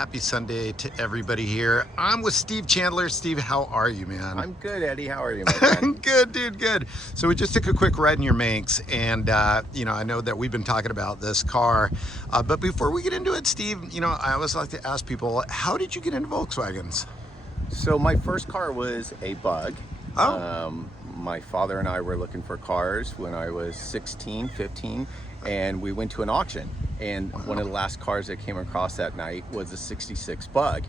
Happy Sunday to everybody here. I'm with Steve Chandler. Steve, how are you, man? I'm good, Eddie. How are you, my friend? Good, dude, good. So we just took a quick ride in your Manx, and I know that we've been talking about this car, but before we get into it, Steve, I always like to ask people, how did you get into Volkswagens? So my first car was a Bug. Oh. My father and I were looking for cars when I was 16, 15, and we went to an auction. And one of the last cars I came across that night was a 66 Bug.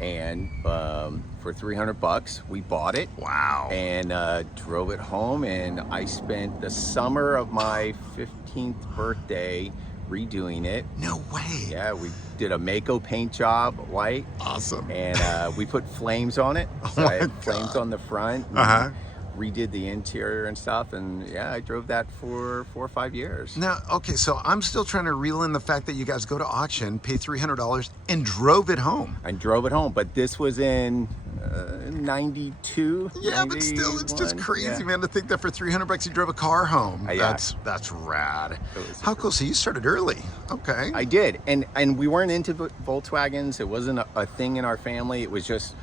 And for $300, we bought it. Wow. And drove it home. And I spent the summer of my 15th birthday redoing it. No way. Yeah, we did a Mako paint job, white. Awesome. And we put flames on it. So I had flames on the front. Redid the interior and stuff, and yeah, I drove that for 4 or 5 years. Now, okay, so I'm still trying to reel in the fact that you guys go to auction, pay $300, and drove it home. I drove it home, but this was in 92. Yeah, but still, it's just crazy, man, to think that for $300 you drove a car home. Yeah. That's rad. How cool! So you started early. Okay. I did, and we weren't into Volkswagens. It wasn't a thing in our family. It was just,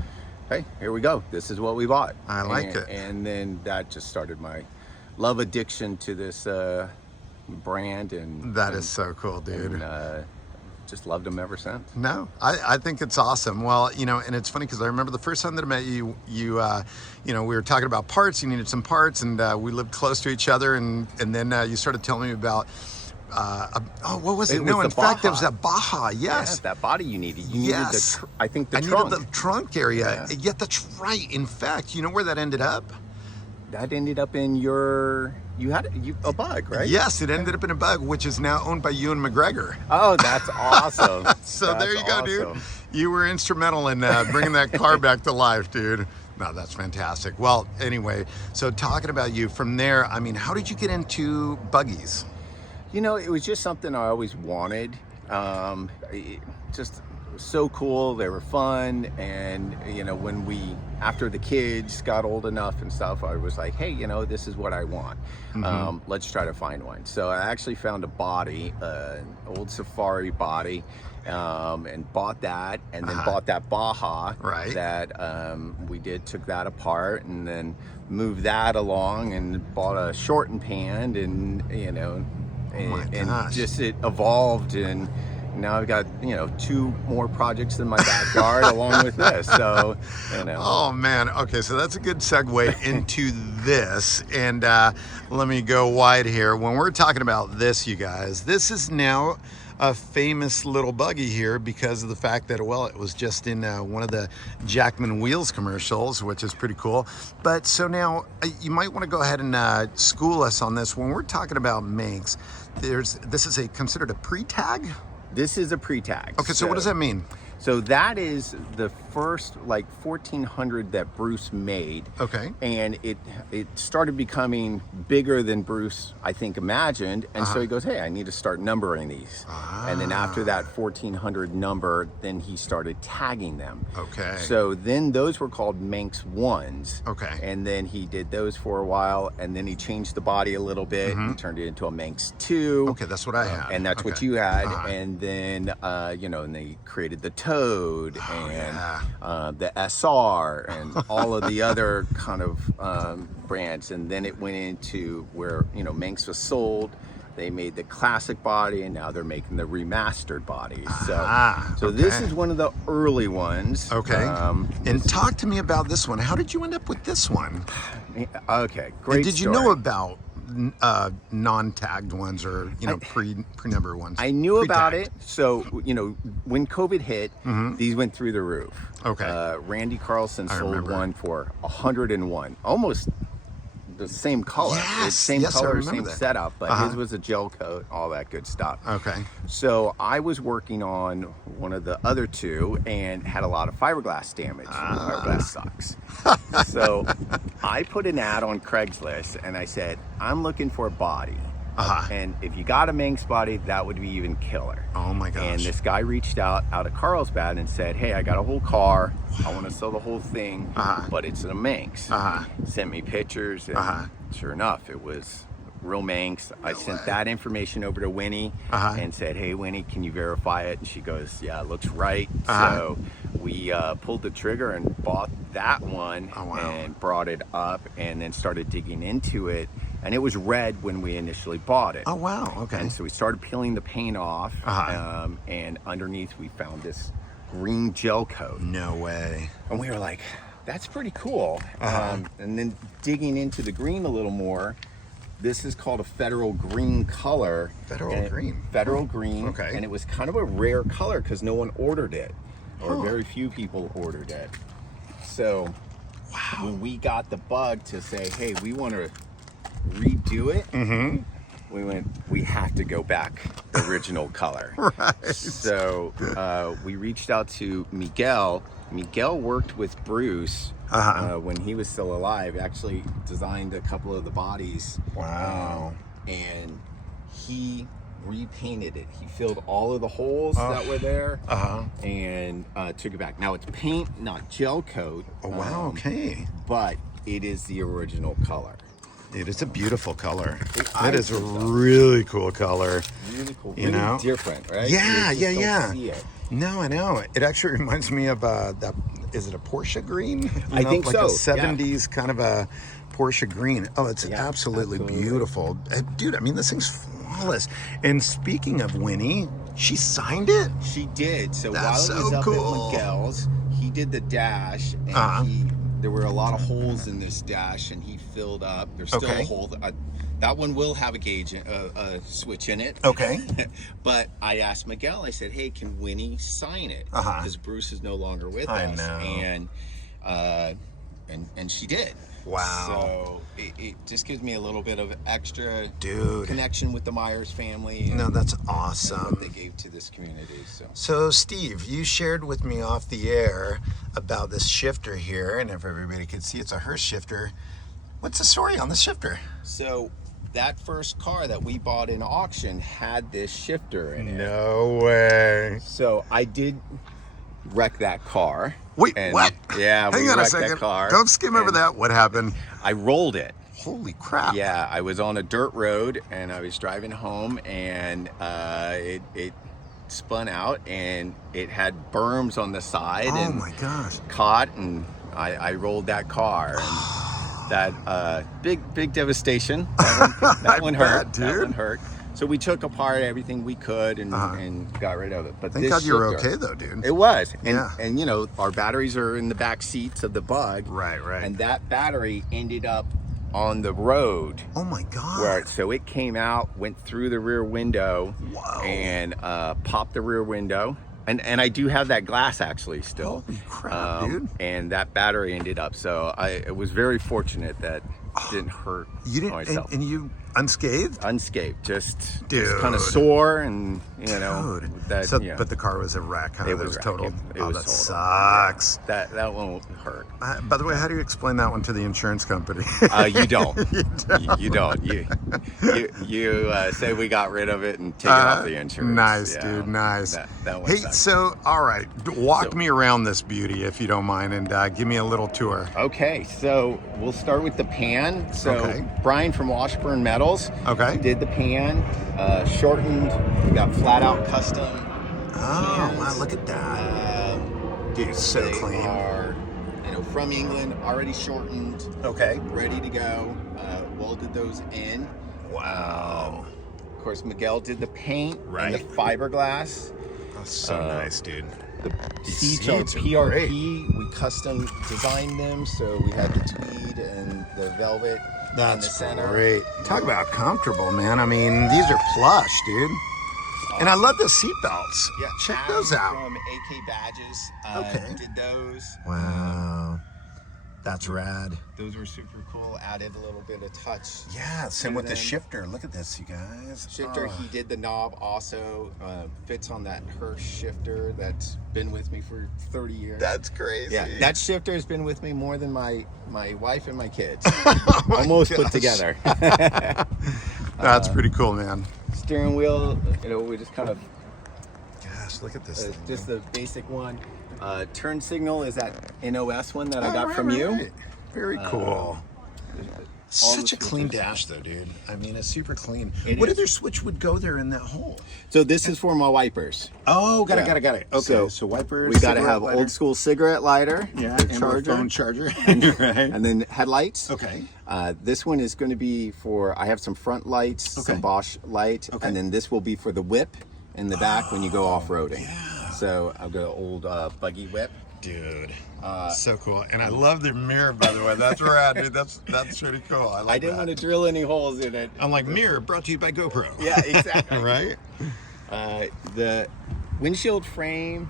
hey, here we go. This is what we bought. I like it. And then that just started my love addiction to this brand. And that is so cool, dude. And, just loved them ever since. No, I think it's awesome. Well, and it's funny because I remember the first time that I met you, we were talking about parts. You needed some parts, and we lived close to each other. And then you started telling me about, what was it? No, in fact, it was that Baja. Yes, that body you needed. You needed I think the trunk. I needed the trunk area. Yeah, that's right. In fact, you know where that ended up? That ended up in you had a Bug, right? Yes, it ended up in a Bug, which is now owned by Ewan McGregor. Oh, that's awesome. So there you go, dude. You were instrumental in bringing that car back to life, dude. No, that's fantastic. Well, anyway, so talking about you from there, I mean, how did you get into buggies? It was just something I always wanted. Just so cool. They were fun. And, when after the kids got old enough and stuff, I was like, hey, this is what I want. Let's try to find one. So I actually found a body, an old Safari body, and bought that, and then bought that Baja that took that apart, and then moved that along and bought a short and pan, and, and just it evolved, and now I've got 2 more projects in my backyard along with this. So Oh man, okay, so that's a good segue into this, and let me go wide here. When we're talking about this, you guys, this is now a famous little buggy here because of the fact that, well, it was just in one of the Jackman Wheels commercials, which is pretty cool. But so now you might want to go ahead and school us on this. When we're talking about Manx, this is considered a pre-tag? This is a pre-tag. Okay, so what does that mean? So that is the first 1400 that Bruce made. Okay. And it started becoming bigger than Bruce, I think, imagined. And so he goes, hey, I need to start numbering these. And then after that 1400 number, then he started tagging them. Okay. So then those were called Manx 1s. Okay. And then he did those for a while, and then he changed the body a little bit and turned it into a Manx 2. Okay, that's what I had. And that's what you had. And then, and they created the Toad and the SR and all of the other kind of brands. And then it went into where, Manx was sold. They made the classic body, and now they're making the remastered body. So this is one of the early ones. Okay. And talk to me about this one. How did you end up with this one? Okay, great. And did you know about non-tagged ones or pre-number ones? I knew about it. So when COVID hit, these went through the roof. Okay. Randy Carlson sold one for 101, almost the same color. Yes, same color, same that. Setup, but his was a gel coat, all that good stuff. Okay. So I was working on one of the other 2 and had a lot of fiberglass damage. Fiberglass sucks. So I put an ad on Craigslist, and I said, I'm looking for a body. And if you got a Manx body, that would be even killer. Oh my gosh. And this guy reached out of Carlsbad and said, hey, I got a whole car. I want to sell the whole thing, but it's a Manx. Sent me pictures, and sure enough, it was real Manx. I sent that information over to Winnie and said, hey, Winnie, can you verify it? And she goes, yeah, it looks right. So we pulled the trigger and bought that one and brought it up and then started digging into it. And it was red when we initially bought it. Oh, wow. Okay. And so we started peeling the paint off. And underneath we found this green gel coat. No way. And we were like, that's pretty cool. And then digging into the green a little more, this is called a federal green color. Federal green? Federal green. Okay. And it was kind of a rare color because no one ordered it, or very few people ordered it. So when we got the bug to say, hey, we want to redo it, we have to go back original color. So we reached out to Miguel. Miguel worked with Bruce when he was still alive. Actually designed a couple of the bodies. Wow. And he repainted it. He filled all of the holes that were there and took it back. Now it's paint, not gel coat. Oh, wow. Okay. But it is the original color. Dude, it's a beautiful color. It is a really cool color. Really cool. You know? Different, right? Yeah, You just yeah. don't see it. No, I know. It actually reminds me of that. Is it a Porsche green? I think like so. a 70s kind of a Porsche green. Oh, it's absolutely beautiful. Dude, I mean, this thing's flawless. And speaking of Winnie, she signed it? She did. So That's while it was so up cool. at Miguel's, he did the dash, and there were a lot of holes in this dash, and he filled up. There's still a hole. That one will have a gauge, a switch in it. Okay. But I asked Miguel, I said, hey, can Winnie sign it? Because Bruce is no longer with us. know. And she did. Wow. So it just gives me a little bit of extra Dude. connection with the Meyers family. No, that's And awesome. what they gave to this community. So, Steve, you shared with me off the air about this shifter here, and if everybody could see, it's a Hearst shifter. What's the story on the shifter? So that first car that we bought in auction had this shifter in it. No way. So I did wreck that car. Wait, what? Yeah, Hang we on a wrecked second. that car. Don't skim over that. What happened? I rolled it. Holy crap. Yeah, I was on a dirt road and I was driving home, and it spun out and it had berms on the side. Oh my gosh. Caught, and I rolled that car. And that big devastation. That one hurt. Dude. That one hurt. So we took apart everything we could and got rid of it. But Thank this God you were shifter, okay though, dude. It was. And, Yeah. and you know, our batteries are in the back seats of the Bug. Right. And that battery ended up on the road. Oh my God. So it came out, went through the rear window, and popped the rear window. And I do have that glass actually still. Holy crap, dude. And that battery ended up. So I was very fortunate that it didn't hurt myself. And you unscathed? Unscathed, just Dude. kind of sore, and you know. Dude. But the car was a wreck, huh? It was total. It was that total. sucks. Yeah. That one hurt. By the way, how do you explain that one to the insurance company? You don't. You don't. You say we got rid of it and take it off the insurance. Nice, dude. Nice. That one hey, sucked. so all right, walk me around this beauty if you don't mind, and give me a little tour. Okay, so we'll start with the pan. So Brian from Washburn Metals did the pan, shortened. We got flat out custom. Oh, wow, look at that. Dude, so they clean. Are, from England, already shortened. Okay. Ready to go. Welded those in. Wow. Of course, Miguel did the paint and the Right. fiberglass. That's so nice, dude. The seats seats are are PRP. great. We custom designed them, so we had the tweed and the velvet in the center. Great. Talk about comfortable, man. I mean, these are plush, dude. And I love the seat belts. Yeah, Check Adam those out. From AK Badges did those. Wow. That's rad. Those were super cool. Added a little bit of touch. Yeah, same to with the them. shifter. Look at this, you guys. Shifter, he did the knob also. Fits on that Hearst shifter that's been with me for 30 years. That's crazy. Yeah, that shifter has been with me more than my wife and my kids. Oh my Almost put gosh. together. That's pretty cool, man. Steering wheel, we just kind of, Gosh, look at this thing. just the basic one. Turn signal is that NOS one that I got from you. Right. Very cool. Such a clean dash though, dude. I mean, it's super clean. It What is. other switch would go there in that hole? So this is for my wipers. Oh, got Yeah. it. Okay, so wipers. We got to cigarette have lighter. old school cigarette lighter, Yeah, the and a charger, phone charger. Right. and then headlights. Okay. This one is going to be for, I have some front lights, Okay. some Bosch light, Okay. and then this will be for the whip in the back when you go off-roading. Yeah. So I've got an old buggy whip. Dude, so cool. And I love the mirror, by the way. That's rad, dude. That's pretty cool. I like I didn't want to drill any holes in it. I'm like, mirror brought to you by GoPro. Yeah, exactly. Right? The windshield frame,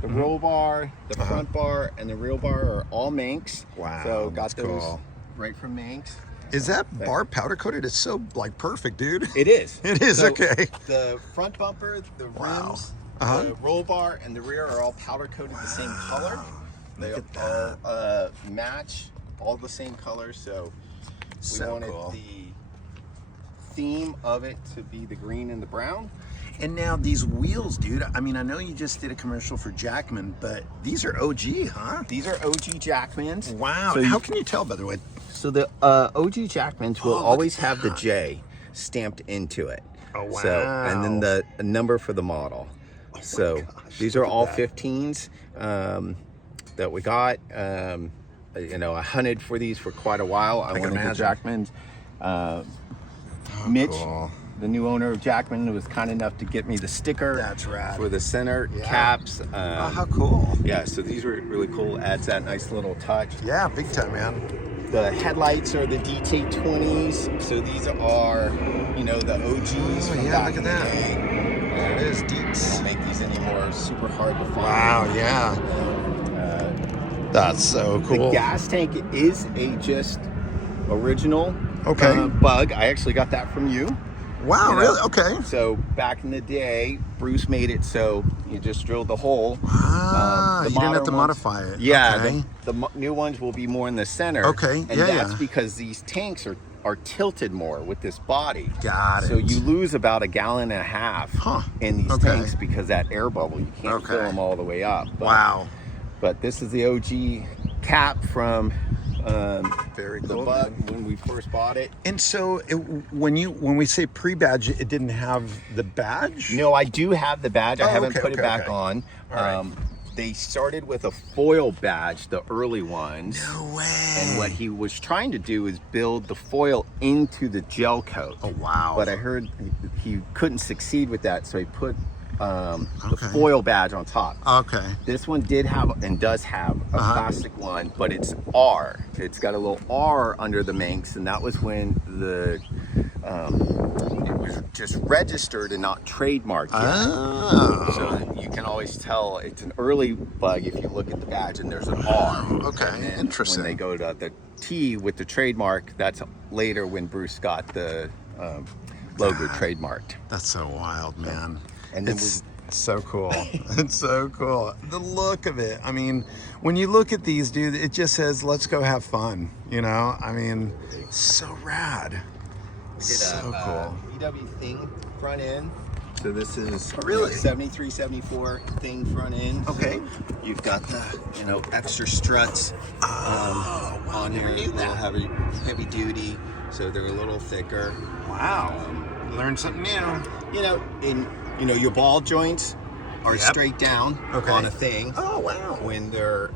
the roll bar, the front bar, and the rear bar are all Manx. Wow, So got that's those cool. right from Manx. Is that bar powder coated? It's so like perfect, dude. It is. It is, So okay. The front bumper, the Wow. rims, Uh-huh. the roll bar, and the rear are all powder coated the same color. They Look at all match, all the same color. So we So wanted cool. the theme of it to be the green and the brown. And now these wheels, dude. I mean, I know you just did a commercial for Jackman, but these are OG, huh? These are OG Jackmans. Wow. So How can you tell, by the way? So the OG Jackmans will Oh, look always at have the that. J stamped into it. Oh, So, and then wow. the number for the model. So gosh, these look are at all that. 15s that we got. You know, I hunted for these for quite a while. I can wanted the imagine. Jackmans. Mitch, cool. the new owner of Jackman, was kind enough to get me the sticker That's rad. for the center Yeah. caps. Oh, how cool. Yeah, so these were really cool. Adds that nice little touch. Yeah, big time, man. The headlights are the DT20s, so these are, you know, the OGs Oh, from yeah, back look in at the that. day. There it is, Deets. Don't make these anymore, super hard to find. Wow, yeah. That's so The cool. gas tank is a just original Okay. bug. I actually got that from you. Wow, You know? really? Okay. So back in the day, Bruce made it so you just drilled the hole. Ah, The you didn't have to modern ones- modify it. Yeah, Okay. the new ones will be more in the center. Okay, and yeah, that's yeah. because these tanks are tilted more with this body. Got So it. you lose about a gallon and a half Huh, in these okay. tanks because that air bubble, you can't fill Okay. them all the way up. But, Wow. But this is the OG cap from Very the cool. bug when we first bought it. And so when we say pre-badge, it didn't have the badge? No, I do have the badge. I Oh, haven't okay, put it okay, back okay. on. All right. They started with a foil badge, the early ones. No way. And what he was trying to do is build the foil into the gel coat. Oh, wow. But I heard he couldn't succeed with that, so he put the Okay. foil badge on top. Okay. This one did have and does have a plastic one, but it's R. It's got a little R under the Manx, and that was when the it was just registered and not trademarked yet. Oh. So you can always tell it's an early bug if you look at the badge and there's an R. Okay, And then interesting. When they go to the T with the trademark, that's later when Bruce got the logo trademarked. That's so wild, man. And then it's so cool. It's so cool. The look of it. I mean, when you look at these, dude, it just says, let's go have fun. You know? I mean, so rad. So cool. VW thing front end. So this is really? 73, 74 thing front end. Okay. You've got the, you know, extra struts on never here. knew that. Heavy duty, so they're a little thicker. Wow. Learn something new. You know, your ball joints are Yep. straight down Okay. on a thing. Oh, wow. When they're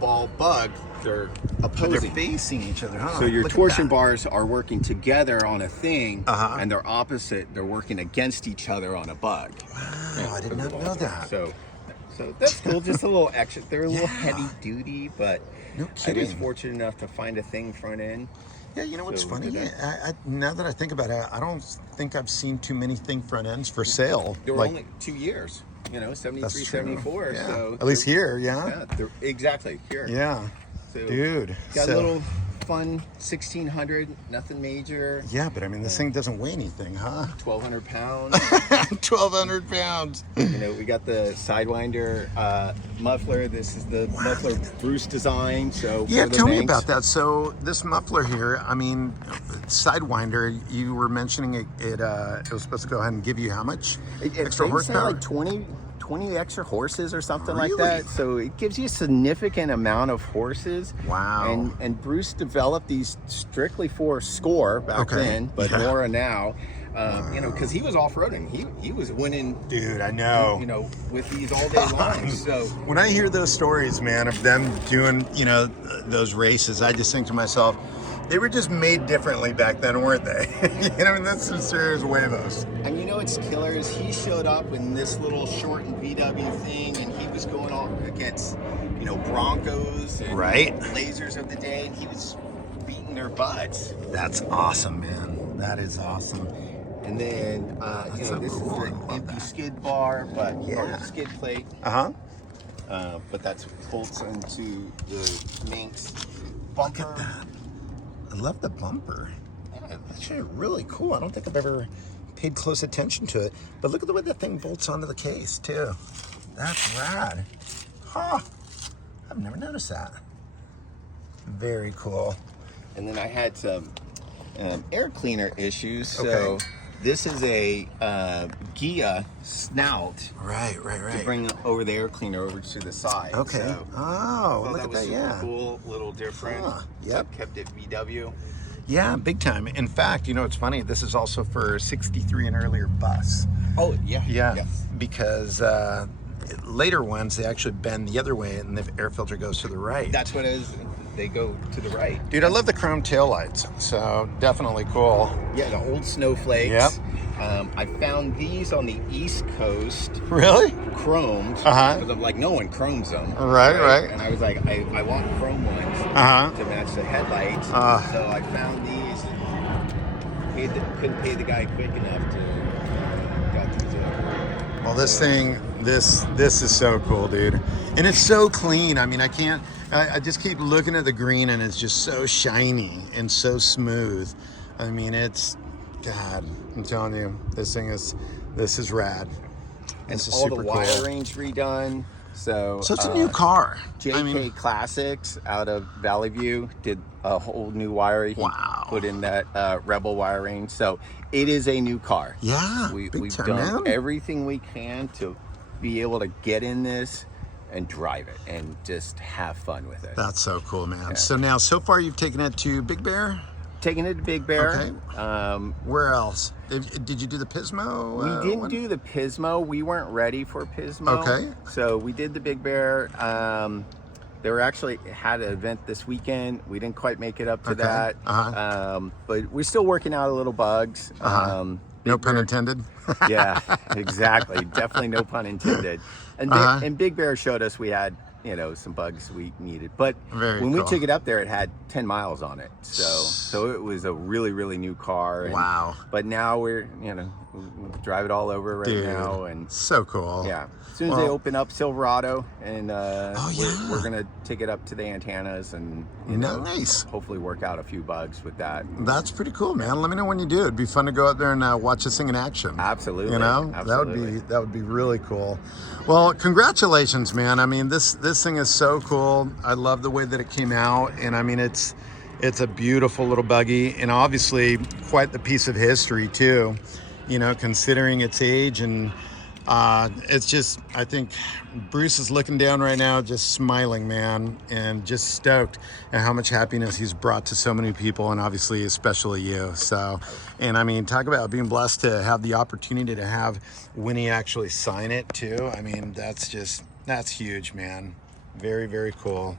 ball bug, they're opposing. They're facing each other, huh? So your Look at torsion that. bars are working together on a thing, Uh-huh. and they're opposite. They're working against each other on a bug. Wow, I did not know that. So that's cool. Just a little extra. They're a little Yeah. heavy duty, but No I was kidding. fortunate enough to find a thing front end. Yeah, you know what's So funny? we did Now that I think about it, I don't think I've seen too many thing front ends for sale. They were Like, only 2 years, 73, that's true. 74. Yeah. So At least they're- here, yeah. Yeah, they're, exactly here. Yeah, So dude. got so, a little fun 1600, nothing major. Yeah, but I mean, this thing doesn't weigh anything, huh? 1,200 pounds. 1,200 pounds. You know, we got the Sidewinder muffler. This is the muffler Bruce designed. So Yeah, for the tell me Manx. about that. So this muffler here, I mean, Sidewinder, you were mentioning it was supposed to go ahead and give you how much It extra they say horsepower? like 20 20 extra horses or something like Really? that. So it gives you a significant amount of horses. Wow. And Bruce developed these strictly for score back then, but Nora now. You know, because he was off-roading. He was winning. Dude, I know. You know, with these all day long. So when I hear those stories, man, of them doing, you know, those races, I just think to myself, they were just made differently back then, weren't they? You know, that's some serious huevos. And you know what's killer is he showed up in this little shortened VW thing, and he was going on against, you know, Broncos and Blazers of the day, and he was beating their butts. That's awesome, man. That is awesome. And then, you know, this is the empty skid bar, but or skid plate. But that's bolts into the Manx bumper. Look at that. I love the bumper. Yeah, that's actually really cool. I don't think I've ever paid close attention to it. But look at the way that thing bolts onto the case, too. That's rad. Huh. I've never noticed that. Very cool. And then I had some air cleaner issues. So this is a Gia snout. Right. To bring over the air cleaner over to the side. Okay. So, oh, look at that. Super cool, a little different. So I kept it VW. Yeah, big time. In fact, you know, it's funny. This is also for 63 and earlier bus. Oh, yeah. Yeah. Because later ones, they actually bend the other way and the air filter goes to the right. That's what it is. They go to the right. Dude, I love the chrome taillights. So definitely cool. Yeah, the old snowflakes. Yep. I found these on the East Coast. Really? Chromed. Because I'm like, no one chromes them. Right. And I was like, I want chrome ones to match the headlights. So I found these. Couldn't pay the guy quick enough to got these in. Well, this thing, this is so cool, dude. And it's so clean. I mean, I just keep looking at the green and it's just so shiny and so smooth. I mean, God, I'm telling you, this is rad. And all the wire range redone. So it's a new car. JK Classics out of Valley View did a whole new wiring. Wow. Put in that Rebel wire range. So it is a new car. Yeah. We've done everything we can to be able to get in this and drive it and just have fun with it. That's so cool, man. Yeah. So far you've taken it to Big Bear? Taking it to Big Bear. Okay. Where else? Did you do the Pismo? We didn't do the Pismo. We weren't ready for Pismo. Okay. So we did the Big Bear. They were actually had an event this weekend. We didn't quite make it up to that. But we're still working out a little bugs. No pun intended. Yeah, exactly. Definitely no pun intended. And Big Bear showed us we had, you know, some bugs we needed. But when we took it up there, it had 10 miles on it. So it was a really, really new car. And, but now we're, you know, we drive it all over right now. And so cool. Yeah. As soon as they open up Silverado, and we're going to take it up to the antennas and hopefully work out a few bugs with that. That's pretty cool, man. Let me know when you do. It'd be fun to go out there and watch this thing in action. Absolutely. You know, absolutely. that would be really cool. Well, congratulations, man. I mean, this thing is so cool. I love the way that it came out, and I mean, it's a beautiful little buggy, and obviously quite the piece of history too. You know, considering its age, and it's just, I think Bruce is looking down right now, just smiling, man, and just stoked at how much happiness he's brought to so many people, and obviously especially you. So, and I mean, talk about being blessed to have the opportunity to have Winnie actually sign it too. I mean, that's huge, man. Very, very cool.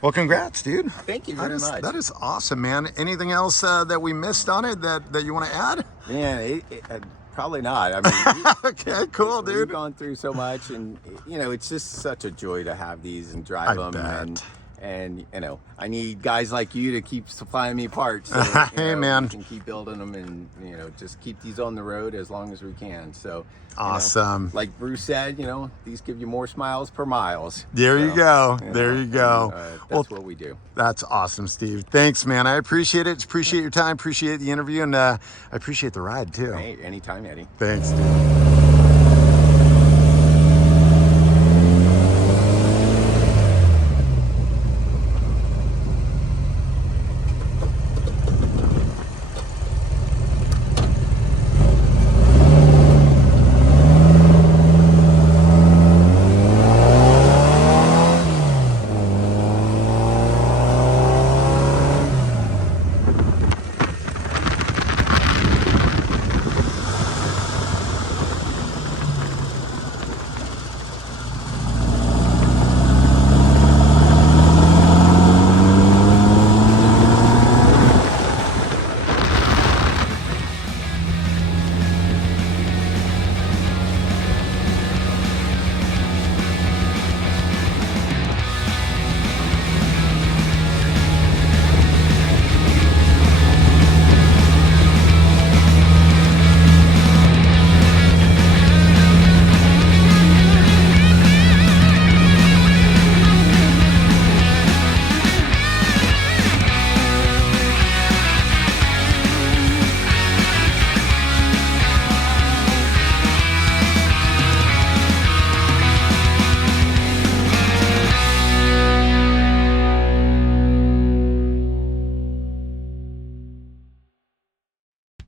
Well, congrats, dude. Thank you very much. That is awesome, man. Anything else that we missed on it that you want to add? Man, probably not. I mean, okay, cool, dude. We've gone through so much, and you know, it's just such a joy to have these and drive them. And you know, I need guys like you to keep supplying me parts. So, hey, man, we can keep building them, and you know, just keep these on the road as long as we can. So awesome. Like Bruce said, you know, these give you more smiles per miles. There you go. There you go. That's what we do. That's awesome, Steve. Thanks, man. I appreciate it. Appreciate your time. Appreciate the interview, and I appreciate the ride too. Hey, anytime, Eddie. Thanks, dude.